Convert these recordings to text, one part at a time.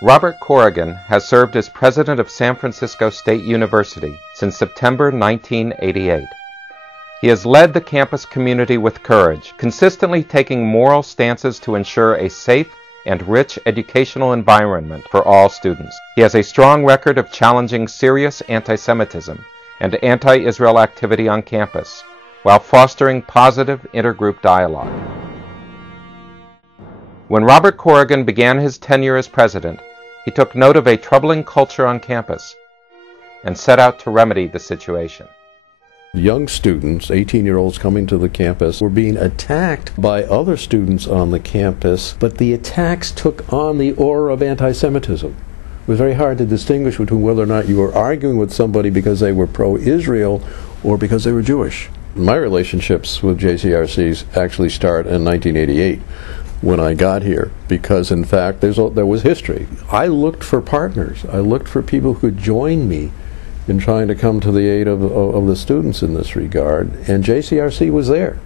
Robert Corrigan has served as president of San Francisco State University since September 1988. He has led the campus community with courage, consistently taking moral stances to ensure a safe and rich educational environment for all students. He has a strong record of challenging serious anti-Semitism and anti-Israel activity on campus, while fostering positive intergroup dialogue. When Robert Corrigan began his tenure as president, he took note of a troubling culture on campus and set out to remedy the situation. Young students, 18-year-olds coming to the campus, were being attacked by other students on the campus, but the attacks took on the aura of anti-Semitism. It was very hard to distinguish between whether or not you were arguing with somebody because they were pro-Israel or because they were Jewish. My relationships with JCRCs actually start in 1988 when I got here, because in fact there was history. I looked for partners. I looked for people who could join me in trying to come to the aid of the students in this regard, and JCRC was there.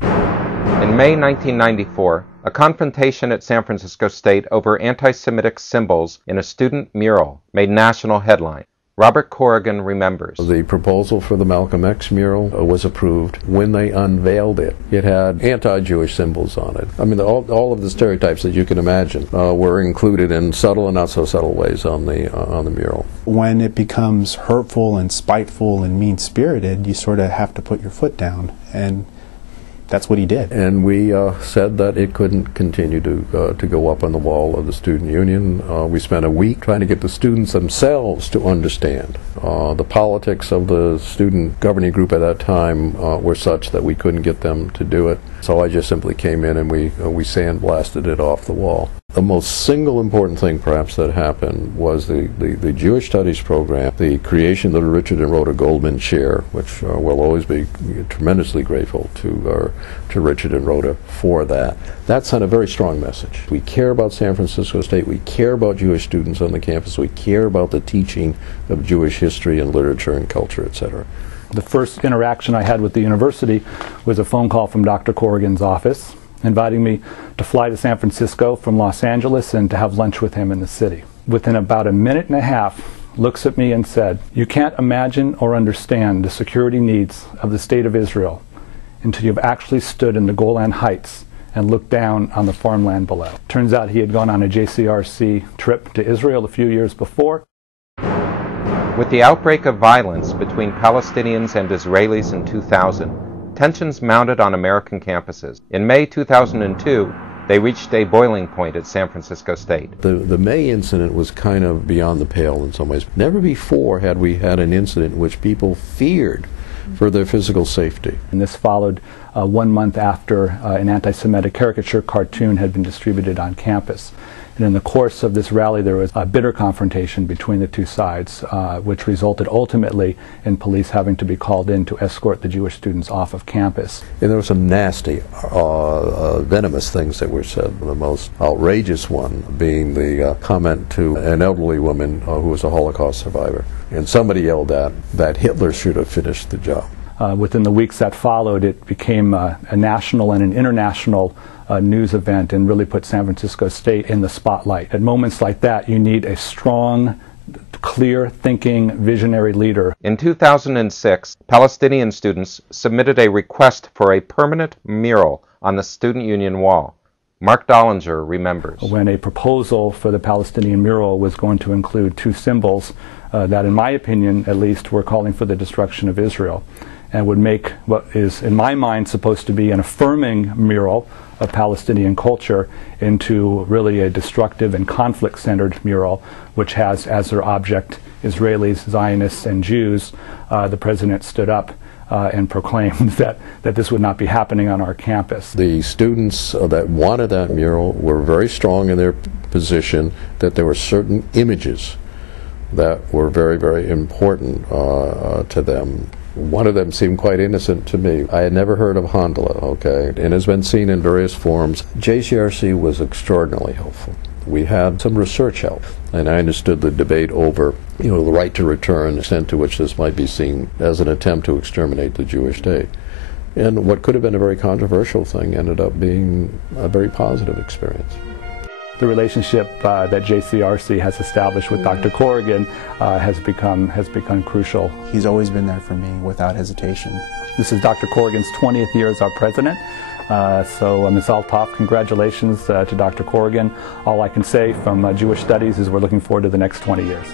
In May 1994, a confrontation at San Francisco State over anti-Semitic symbols in a student mural made national headlines. Robert Corrigan remembers. The proposal for the Malcolm X mural was approved. When they unveiled it, it had anti-Jewish symbols on it. I mean, all of the stereotypes that you can imagine were included in subtle and not so subtle ways on the mural. When it becomes hurtful and spiteful and mean-spirited, you sort of have to put your foot down, and that's what he did. And we said that it couldn't continue to go up on the wall of the student union. We spent a week trying to get the students themselves to understand. The politics of the student governing group at that time were such that we couldn't get them to do it. So I just simply came in and we sandblasted it off the wall. The most single important thing perhaps that happened was the Jewish Studies program, the creation of the Richard and Rhoda Goldman Chair, which we'll always be tremendously grateful to Richard and Rhoda for that. That sent a very strong message. We care about San Francisco State, we care about Jewish students on the campus, we care about the teaching of Jewish history and literature and culture, etc. The first interaction I had with the university was a phone call from Dr. Corrigan's office, inviting me to fly to San Francisco from Los Angeles and to have lunch with him in the city. Within about a minute and a half, looks at me and said, "You can't imagine or understand the security needs of the state of Israel until you've actually stood in the Golan Heights and looked down on the farmland below." Turns out he had gone on a JCRC trip to Israel a few years before. With the outbreak of violence between Palestinians and Israelis in 2000, tensions mounted on American campuses. In May 2002, they reached a boiling point at San Francisco State. The May incident was kind of beyond the pale in some ways. Never before had we had an incident in which people feared for their physical safety. And this followed 1 month after an anti-Semitic caricature cartoon had been distributed on campus. And in the course of this rally, there was a bitter confrontation between the two sides, which resulted ultimately in police having to be called in to escort the Jewish students off of campus. And there were some nasty, venomous things that were said. The most outrageous one being the comment to an elderly woman who was a Holocaust survivor. And somebody yelled out that Hitler should have finished the job. Within the weeks that followed, it became a national and an international news event and really put San Francisco State in the spotlight. At moments like that, you need a strong, clear-thinking, visionary leader. In 2006, Palestinian students submitted a request for a permanent mural on the Student Union wall. Mark Dollinger remembers. When a proposal for the Palestinian mural was going to include two symbols that, in my opinion at least, were calling for the destruction of Israel, and would make what is, in my mind, supposed to be an affirming mural of Palestinian culture into really a destructive and conflict-centered mural, which has as their object Israelis, Zionists, and Jews. The president stood up and proclaimed that this would not be happening on our campus. The students that wanted that mural were very strong in their position that there were certain images that were very, very important to them. One of them seemed quite innocent to me. I had never heard of Handla, okay, and has been seen in various forms. JCRC was extraordinarily helpful. We had some research help, and I understood the debate over, the right to return, the extent to which this might be seen as an attempt to exterminate the Jewish state. And what could have been a very controversial thing ended up being a very positive experience. the relationship that JCRC has established with Dr. Corrigan has become crucial. He's always been there for me without hesitation. This is Dr. Corrigan's 20th year as our president. So Ms. Althoff, congratulations to Dr. Corrigan. All I can say from Jewish Studies is we're looking forward to the next 20 years.